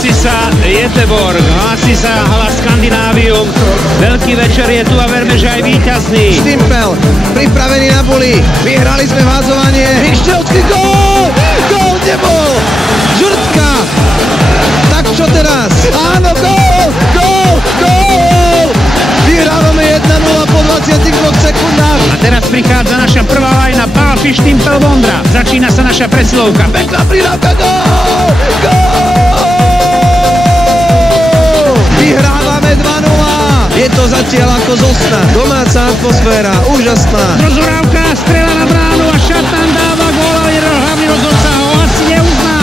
Hlási sa Göteborg, hlási sa hlas Skandinavium. Veľký večer je tu a verme, že aj víťazný. Štimpel, pripravený na buli. Vyhrali sme vázovanie. Vyšťovský gól! Gól nebol! Žrtka! Tak čo teraz? Áno, gól! Gól! Gól! Vyhrávame 1-0 po 22 sekundách. A teraz prichádza naša prvá lajna, Pálfi, Štimpel, Vondra. Začína sa naša presilovka. Pekná pridávka, gól! Gól! Vyhrávame 2-0. Je to zatiaľ ako zo sna. Domáca atmosféra, úžasná. Rozhrávka, strela na bránu a Šatan dáva gól, ale hlavný rozhodca ho asi neuzná.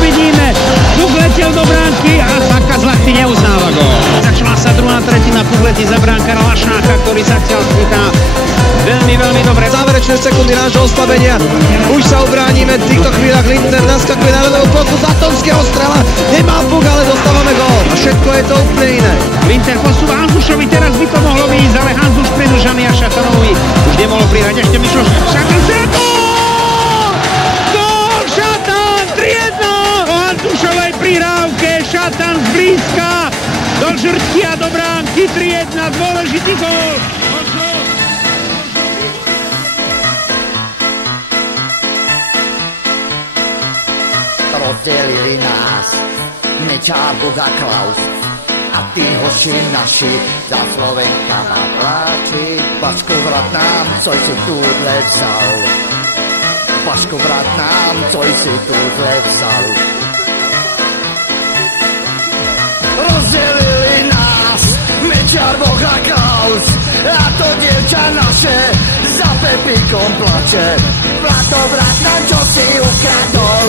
Uvidíme. Puk letel do bránky a Saka Zlachty neuznáva gól. Začala sa druhá tretina, Puk letí za bránkara Lašnáka, ktorý zatiaľ chytá veľmi dobre. Záverečné sekundy nášho oslabenia. Už sa ubránime. V týchto chvíľach Lindner naskakuje na ľavú plochu z Atonského strela. Nemá Puk, ale dostávame gól. A všetko je to úplne iné. Linter posúva Hanzušovi, teraz by to mohlo výjsť, ale Hanzuš pridržaný a Šatanovi už nemohlo prihrať. Ešte Mišoš. Šatan sa gól! Gól! Šatan 3-1! O Hanzušovej prihrávke Šatan zblízka do žrtky a do bránky 3-1. Dôležitý gól. Rozdelili nás Mečár, Buk a Klaus a tí hoši naši za Slovenka má vláči. Pašku vrat nám, coj si túhle vzal. Pašku vrat nám, coj si túhle vzal. Rozdelili nás Mečár, Buk a Klaus a to dievča naše za Pepikom plače. Blato vrat nám, čo si ukradol.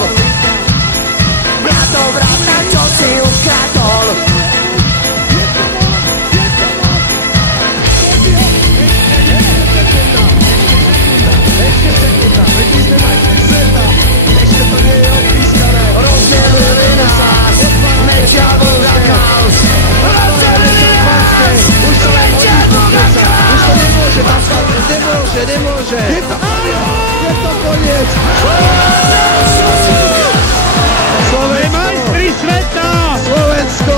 Blato vrat nám, čo si ukradol. Rozdelili nás Mečár, Buk a Klaus. Rozdelili nás Mečár, Buk a Klaus. Už to nemôže, nemôže. Je to koniec. Majstri sveta! Slovensko